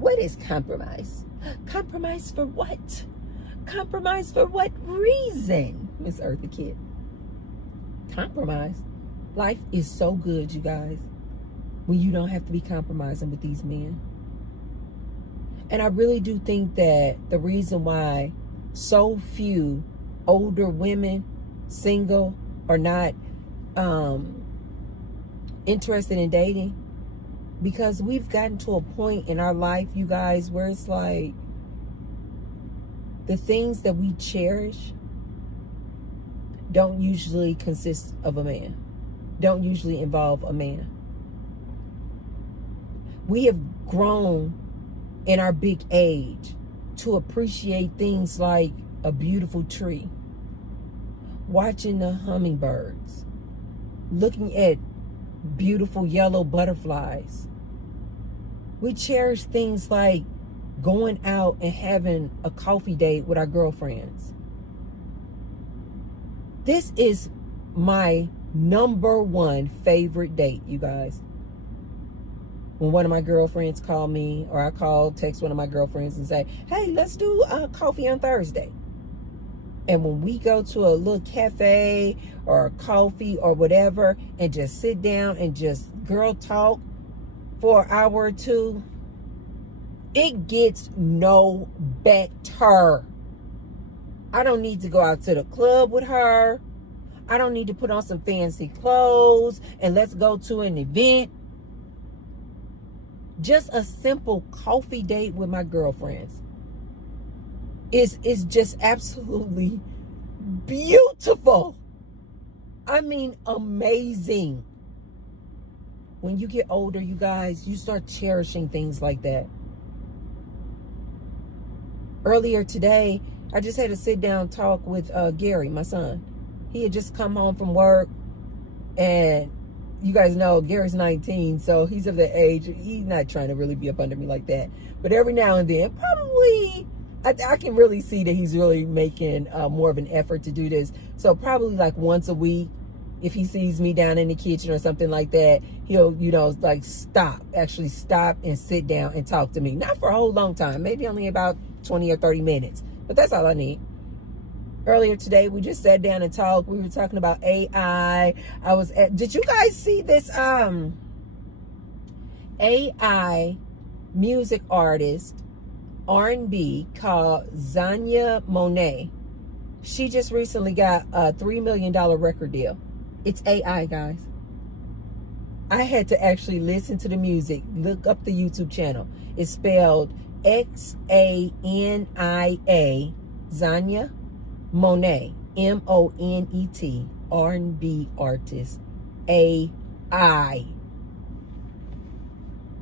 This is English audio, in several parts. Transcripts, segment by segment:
What is compromise? Compromise for what? Compromise for what reason, Miss Eartha Kitt? Compromise. Life is so good, you guys, when you don't have to be compromising with these men. And I really do think that the reason why so few older women, single, are not interested in dating, because we've gotten to a point in our life, you guys, where it's like the things that we cherish don't usually consist of a man, don't usually involve a man. We have grown in our big age to appreciate things like a beautiful tree, watching the hummingbirds, looking at beautiful yellow butterflies. We cherish things like going out and having a coffee date with our girlfriends. This is my number one favorite date, you guys. When one of my girlfriends call me, or I text one of my girlfriends and say, hey, let's do coffee on Thursday. And when we go to a little cafe or a coffee or whatever and just sit down and just girl talk for an hour or two, it gets no better. I don't need to go out to the club with her. I don't need to put on some fancy clothes and let's go to an event. Just a simple coffee date with my girlfriends is just absolutely beautiful. I mean, amazing. When you get older, you guys, you start cherishing things like that. Earlier today, I just had a sit down talk with Gary, my son. He had just come home from work, and you guys know Gary's 19, so he's of the age, he's not trying to really be up under me like that. But every now and then, probably, I can really see that he's really making more of an effort to do this. So probably like once a week, if he sees me down in the kitchen or something like that, he'll, like actually stop and sit down and talk to me. Not for a whole long time, maybe only about 20 or 30 minutes, but that's all I need. Earlier today, we just sat down and talked. We were talking about AI. Did you guys see this AI music artist, R&B, called Zanya Monet? She just recently got a $3 million record deal. It's AI, guys. I had to actually listen to the music, look up the YouTube channel. It's spelled Xania, Zanya Monet, Monet, R&B artist, AI.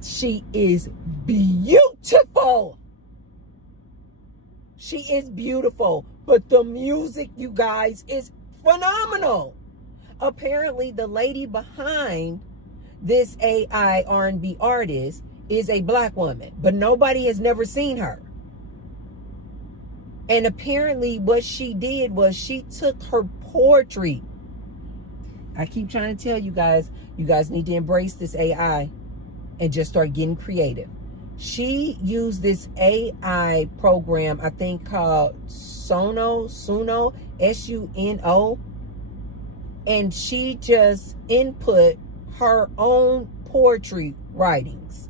She is beautiful. She is beautiful, but the music, you guys, is phenomenal. Apparently, the lady behind this AI R&B artist is a black woman, but nobody has never seen her. And apparently what she did was she took her poetry. I keep trying to tell you guys need to embrace this AI and just start getting creative. She used this AI program, I think called Suno, Suno, and she just input her own poetry writings.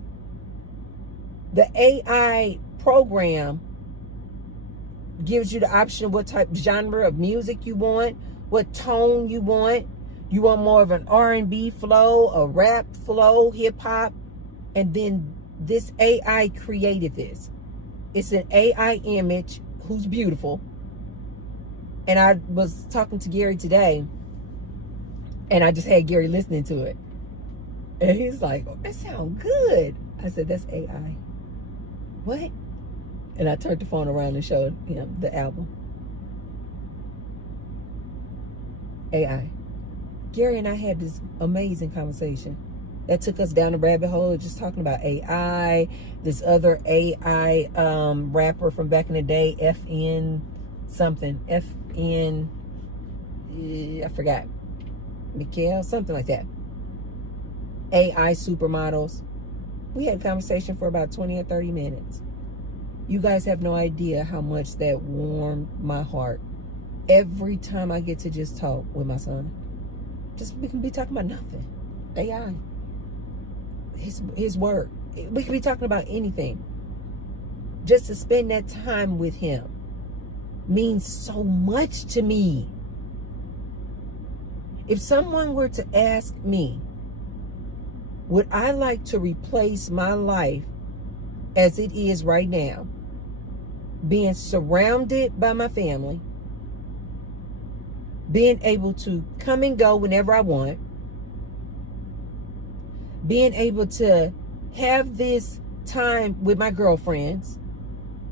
The AI program gives you the option of what type of genre of music you want, what tone you want. You want more of an R&B flow, a rap flow, hip hop, and then this AI created this. It's an AI image who's beautiful. And I was talking to Gary today, and I just had Gary listening to it. And he's like, oh, that sounds good. I said, that's AI. What? And I turned the phone around and showed him the album. AI. Gary and I had this amazing conversation that took us down the rabbit hole, just talking about AI, this other AI rapper from back in the day, FN something, FN, I forgot, Mikhail, something like that. AI supermodels. We had a conversation for about 20 or 30 minutes. You guys have no idea how much that warmed my heart. Every time I get to just talk with my son, just we can be talking about nothing. AI, his word. We can be talking about anything. Just to spend that time with him means so much to me. If someone were to ask me, would I like to replace my life as it is right now, being surrounded by my family, being able to come and go whenever I want, being able to have this time with my girlfriends,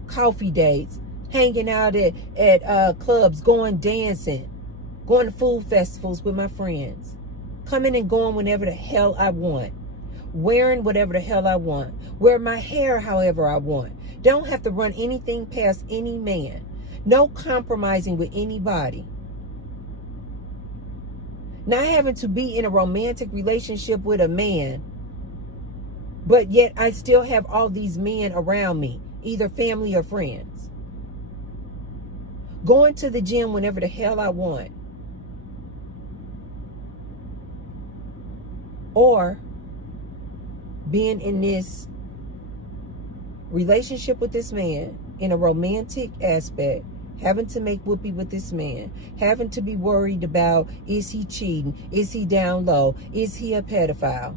coffee dates, hanging out at clubs, going dancing, going to food festivals with my friends, coming and going whenever the hell I want, wearing whatever the hell I want, wear my hair however I want, don't have to run anything past any man, no compromising with anybody, not having to be in a romantic relationship with a man, but yet I still have all these men around me, either family or friends, going to the gym whenever the hell I want, or being in this relationship with this man in a romantic aspect, having to make whoopee with this man, having to be worried about, is he cheating? Is he down low? Is he a pedophile?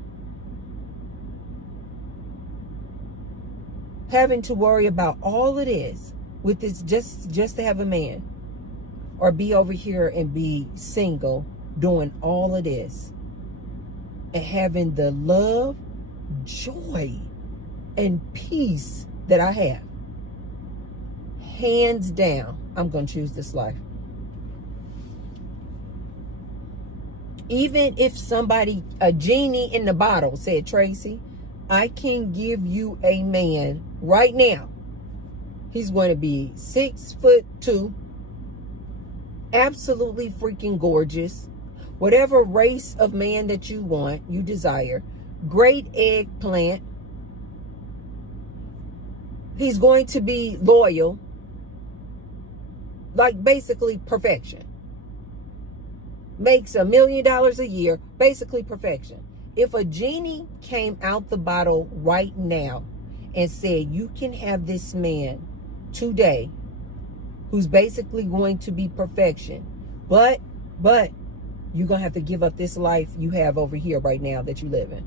Having to worry about all of this with this just to have a man, or be over here and be single doing all of this and having the love, joy, and peace that I have. Hands down, I'm going to choose this life. Even if somebody, a genie in the bottle, said, Tracy, I can give you a man right now. He's going to be 6'2", absolutely freaking gorgeous, whatever race of man that you want, you desire, great eggplant. He's going to be loyal, like basically perfection. Makes $1 million a year, basically perfection. If a genie came out the bottle right now and said, you can have this man today who's basically going to be perfection, but you're going to have to give up this life you have over here right now that you live in.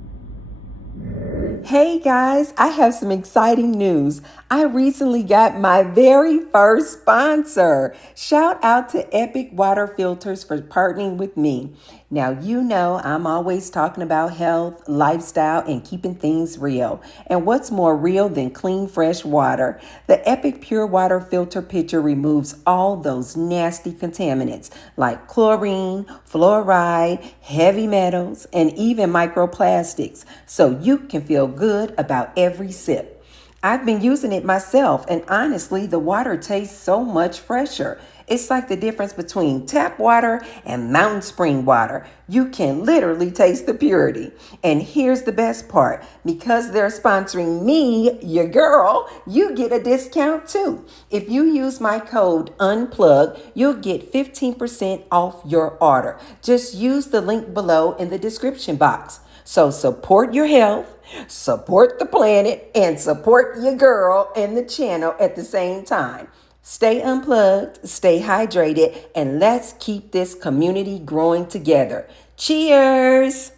Hey guys, I have some exciting news. I recently got my very first sponsor. Shout out to Epic Water Filters for partnering with me. Now, you know I'm always talking about health, lifestyle, and keeping things real. And what's more real than clean, fresh water? The Epic Pure Water Filter Pitcher removes all those nasty contaminants like chlorine, fluoride, heavy metals, and even microplastics, so you can feel good about every sip. I've been using it myself, and honestly, the water tastes so much fresher. It's like the difference between tap water and mountain spring water. You can literally taste the purity. And here's the best part. Because they're sponsoring me, your girl, you get a discount too. If you use my code UNPLUGGED, you'll get 15% off your order. Just use the link below in the description box. So support your health, support the planet, and support your girl and the channel at the same time. Stay unplugged, stay hydrated, and let's keep this community growing together. Cheers!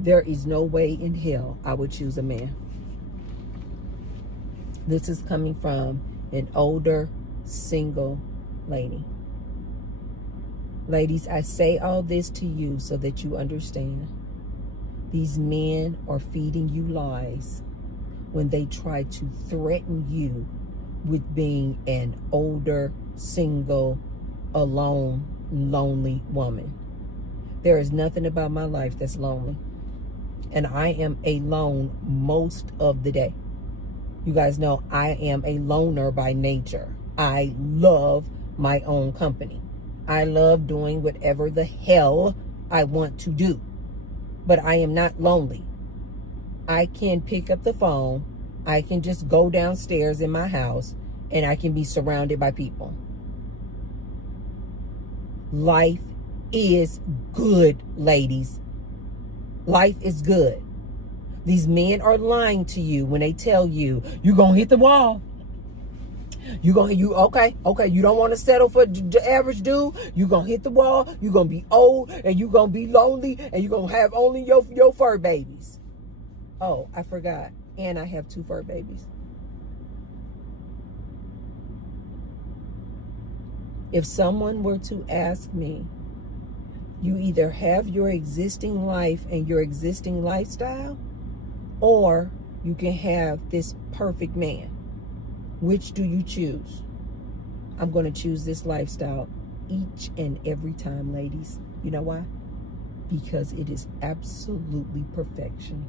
There is no way in hell I would choose a man. This is coming from an older, single lady. Ladies, I say all this to you so that you understand. These men are feeding you lies when they try to threaten you with being an older, single, alone, lonely woman. There is nothing about my life that's lonely. And I am alone most of the day. You guys know I am a loner by nature. I love my own company. I love doing whatever the hell I want to do. but I am not lonely. I can pick up the phone. I can just go downstairs in my house and I can be surrounded by people. Life is good, ladies. Life is good. These men are lying to you when they tell you, you're going to hit the wall. You don't want to settle for the average dude. You're going to hit the wall. You're going to be old and you're going to be lonely and you're going to have only your fur babies. Oh, I forgot. And I have 2 fur babies. If someone were to ask me, you either have your existing life and your existing lifestyle, or you can have this perfect man. Which do you choose? I'm going to choose this lifestyle each and every time, ladies. You know why? Because it is absolutely perfection.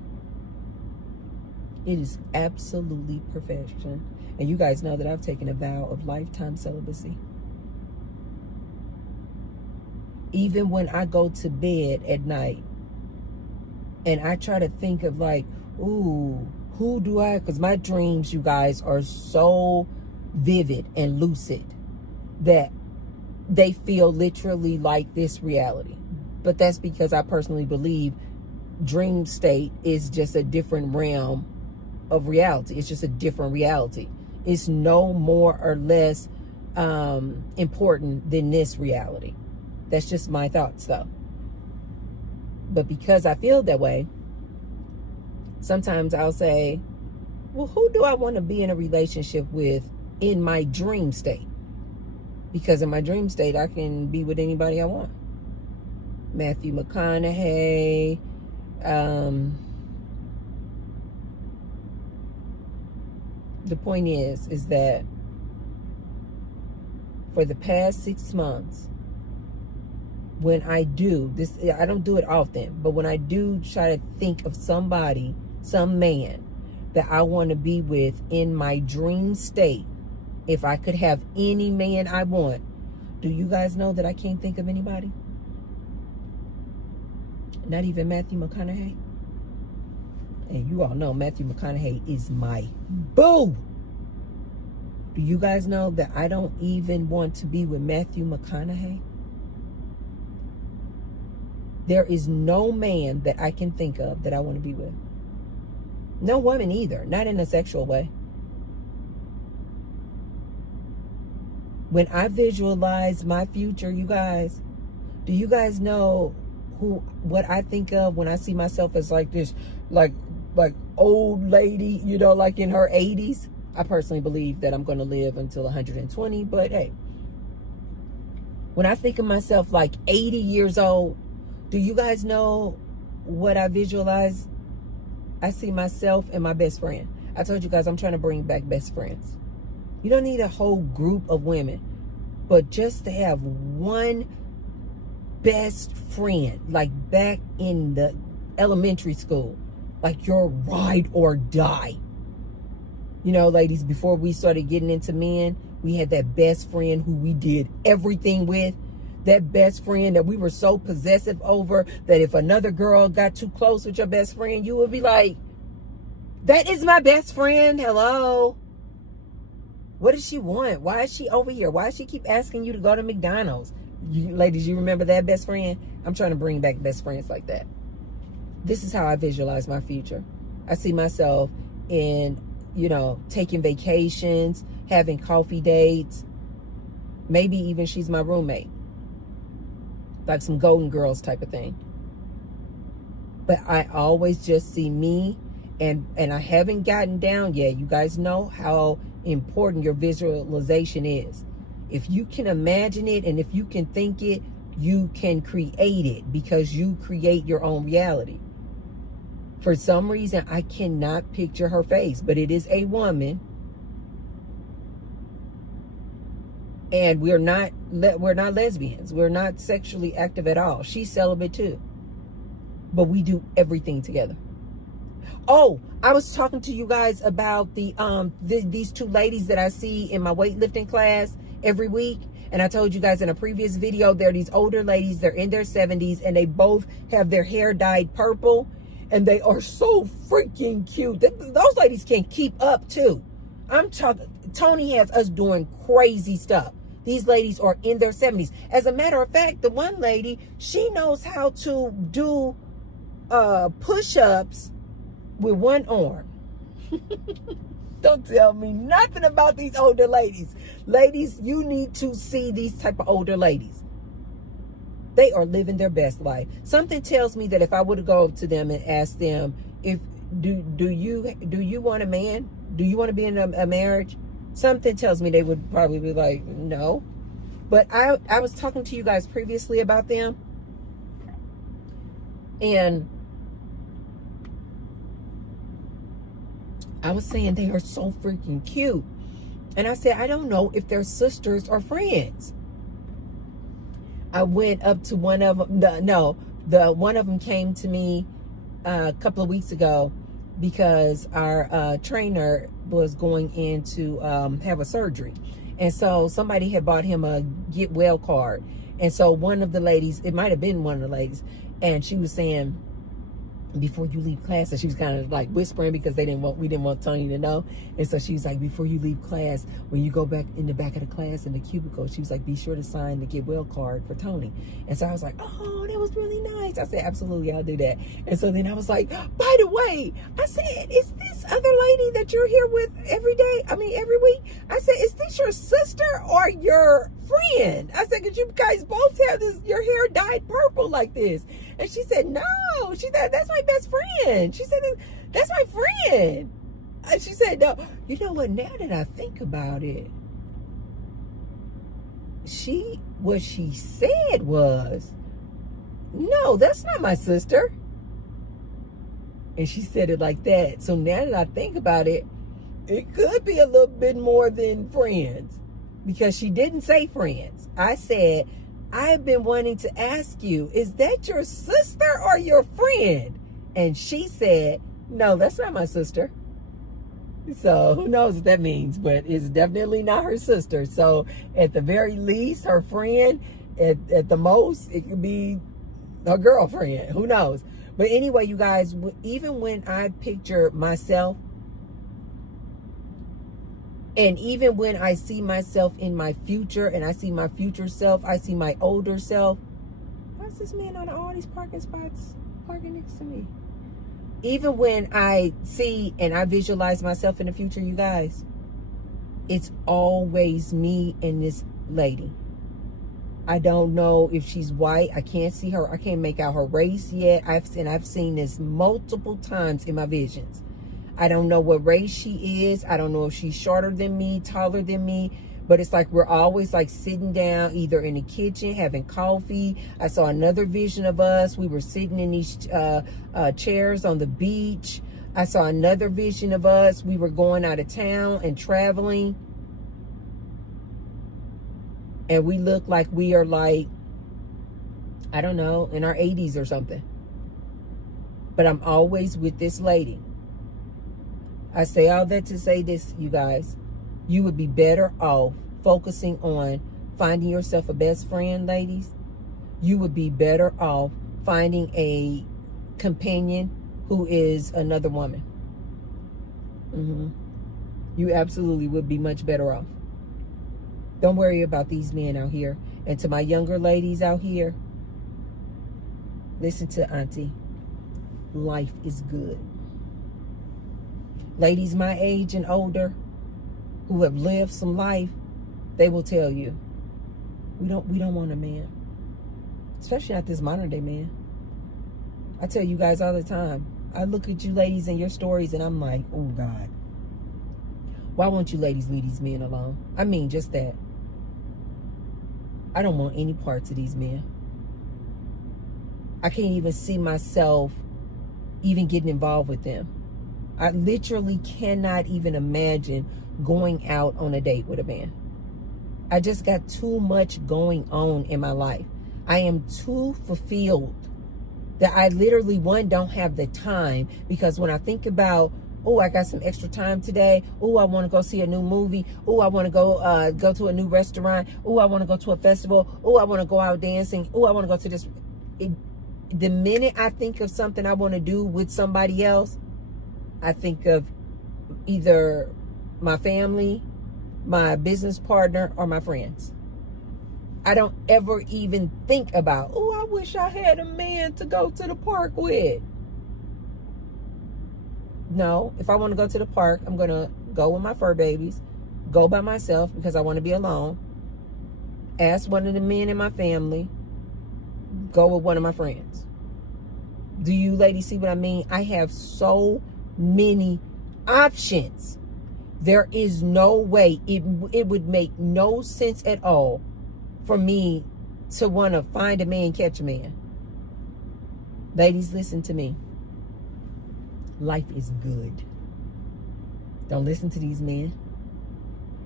It is absolutely perfection. And you guys know that I've taken a vow of lifetime celibacy. Even when I go to bed at night and I try to think of like, ooh, who do I, because my dreams, you guys, are so vivid and lucid that they feel literally like this reality. But that's because I personally believe dream state is just a different realm of reality. It's just a different reality. It's no more or less important than this reality. That's just my thoughts, though. But because I feel that way, sometimes I'll say, well, who do I want to be in a relationship with in my dream state? Because in my dream state, I can be with anybody I want. Matthew McConaughey, the point is that for the past 6 months, when I do this, I don't do it often, but when I do try to think of somebody, some man that I want to be with in my dream state, if I could have any man I want, do you guys know that I can't think of anybody? Not even Matthew McConaughey. And you all know Matthew McConaughey is my boo. Do you guys know that I don't even want to be with Matthew McConaughey? There is no man that I can think of that I want to be with. No woman either, not in a sexual way. When I visualize my future, you guys, do you guys know what I think of when I see myself as like this, like old lady, you know, like in her 80s? I personally believe that I'm going to live until 120, but hey, when I think of myself like 80 years old, do you guys know what I visualize? I see myself and my best friend. I told you guys I'm trying to bring back best friends. You don't need a whole group of women, but just to have one best friend, like back in the elementary school, like your ride or die. You know, ladies, before we started getting into men, we had that best friend who we did everything with. That best friend that we were so possessive over that if another girl got too close with your best friend, you would be like, that is my best friend. Hello. What does she want? Why is she over here? Why does she keep asking you to go to McDonald's? You, ladies, you remember that best friend? I'm trying to bring back best friends like that. This is how I visualize my future. I see myself in, you know, taking vacations, having coffee dates. Maybe even she's my roommate. Like some Golden Girls type of thing. But I always just see me, and I haven't gotten down yet. You guys know how important your visualization is. If you can imagine it and if you can think it, you can create it, because you create your own reality. For some reason, I cannot picture her face, but it is a woman. And we're not lesbians. We're not sexually active at all. She's celibate too. But we do everything together. Oh, I was talking to you guys about these 2 ladies that I see in my weightlifting class every week. And I told you guys in a previous video, there are these older ladies, they're in their 70s, and they both have their hair dyed purple, and they are so freaking cute. Those ladies can keep up too. I'm talking, Tony has us doing crazy stuff. These ladies are in their 70s. As a matter of fact, the one lady, she knows how to do push-ups with one arm. Don't tell me nothing about these older ladies. Ladies, you need to see these type of older ladies. They are living their best life. Something tells me that if I would go up to them and ask them, if do you want a man? Do you want to be in a marriage? Something tells me they would probably be like, no. But I was talking to you guys previously about them. And I was saying they are so freaking cute. And I said, I don't know if they're sisters or friends. I went up to one of them. One of them came to me a couple of weeks ago because our trainer was going in to have a surgery. And so somebody had bought him a get well card. And so one of the ladies, it might have been one of the ladies, and she was saying, before you leave class, and she was kind of like whispering because we didn't want Tony to know. And so she was like, before you leave class, when you go back in the back of the class in the cubicle, she was like, be sure to sign the get well card for Tony. And so I was like, oh, that was really nice. I said, absolutely, I'll do that. And so then I was like, by the way, I said, is this other lady that you're here with every week? I said, is this your sister or your friend? I said, because you guys both have your hair dyed purple like this. And she said, no. She said, that's my best friend. She said, that's my friend. And she said, no. You know what? Now that I think about it, what she said was, no, that's not my sister. And she said it like that. So now that I think about it, it could be a little bit more than friends, because she didn't say friends. I said, I've been wanting to ask you, is that your sister or your friend? And she said, no, that's not my sister. So who knows what that means, but it's definitely not her sister. So at the very least, her friend, at the most, it could be her girlfriend. Who knows? But anyway, you guys, even when I picture myself, and even when I see myself in my future, and I see my future self, I see my older self. Why is this man on all these parking spots parking next to me? Even when I see and I visualize myself in the future, you guys, it's always me and this lady. I don't know if she's white. I can't see her. I can't make out her race yet. I've seen this multiple times in my visions. I don't know what race she is. I don't know if she's shorter than me, taller than me, but it's like we're always like sitting down either in the kitchen having coffee. I saw another vision of us. We were sitting in these chairs on the beach. I saw another vision of us. We were going out of town and traveling. And we look like we are like, I don't know, in our 80s or something. But I'm always with this lady. I say all that to say this, you guys. You would be better off focusing on finding yourself a best friend, ladies. You would be better off finding a companion who is another woman. You absolutely would be much better off. Don't worry about these men out here. And to my younger ladies out here, listen to Auntie. Life is good. Ladies my age and older who have lived some life, they will tell you, we don't want a man. Especially not this modern day man. I tell you guys all the time, I look at you ladies and your stories and I'm like, oh God. Why won't you ladies leave these men alone? I mean, just that. I don't want any parts of these men. I can't even see myself even getting involved with them. I literally cannot even imagine going out on a date with a man. I just got too much going on in my life. I am too fulfilled that I literally, one, don't have the time, because when I think about Oh, I got some extra time today. Oh, I want to go see a new movie. Oh, I want to go to a new restaurant. Oh, I want to go to a festival. Oh, I want to go out dancing. Oh, I want to go to this. The minute I think of something I want to do with somebody else, I think of either my family, my business partner, or my friends. I don't ever even think about, oh, I wish I had a man to go to the park with. No, if I want to go to the park, I'm going to go with my fur babies, go by myself because I want to be alone, ask one of the men in my family, go with one of my friends. Do you ladies see what I mean? I have so many options. There is no way, it would make no sense at all for me to want to find a man, catch a man. Ladies, listen to me. Life is good. Don't listen to these men.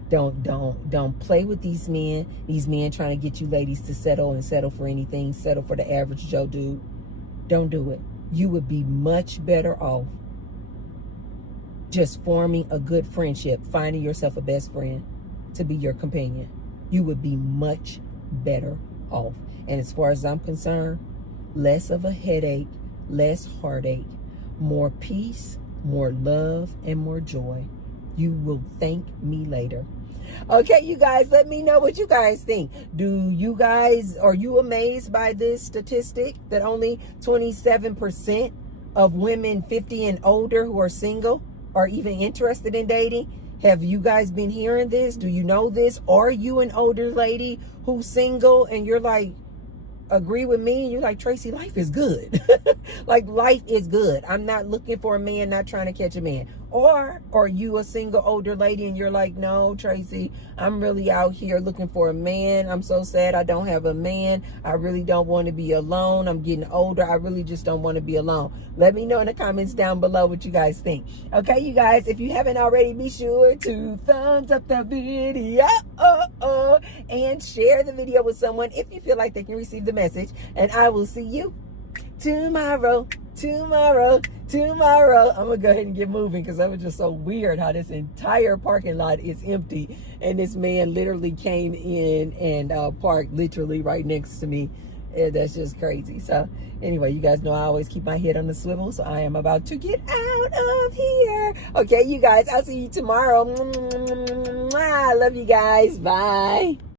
Don't play with these men. These men trying to get you ladies to settle for anything, settle for the average Joe dude. Don't do it. You would be much better off just forming a good friendship, finding yourself a best friend to be your companion. You would be much better off. And as far as I'm concerned, less of a headache, less heartache, more peace, more love, and more joy. You will thank me later. Okay, you guys, let me know what you guys think. Are you amazed by this statistic that only 27% of women 50 and older who are single are even interested in dating? Have you guys been hearing this? Do you know this? Are you an older lady who's single and you're like, agree with me, and you're like, Tracy, life is good. Like, life is good. I'm not looking for a man, not trying to catch a man. Or are you a single older lady and you're like, no, Tracy, I'm really out here looking for a man. I'm so sad I don't have a man. I really don't want to be alone. I'm getting older. I really just don't want to be alone. Let me know in the comments down below what you guys think. Okay, you guys, if you haven't already, be sure to thumbs up the video and share the video with someone if you feel like they can receive the message. And I will see you tomorrow. I'm gonna go ahead and get moving because that was just so weird how this entire parking lot is empty and this man literally came in and parked literally right next to me. That's just crazy. So anyway, you guys know I always keep my head on the swivel, so I am about to get out of here. Okay, you guys, I'll see you tomorrow. I love you guys. Bye.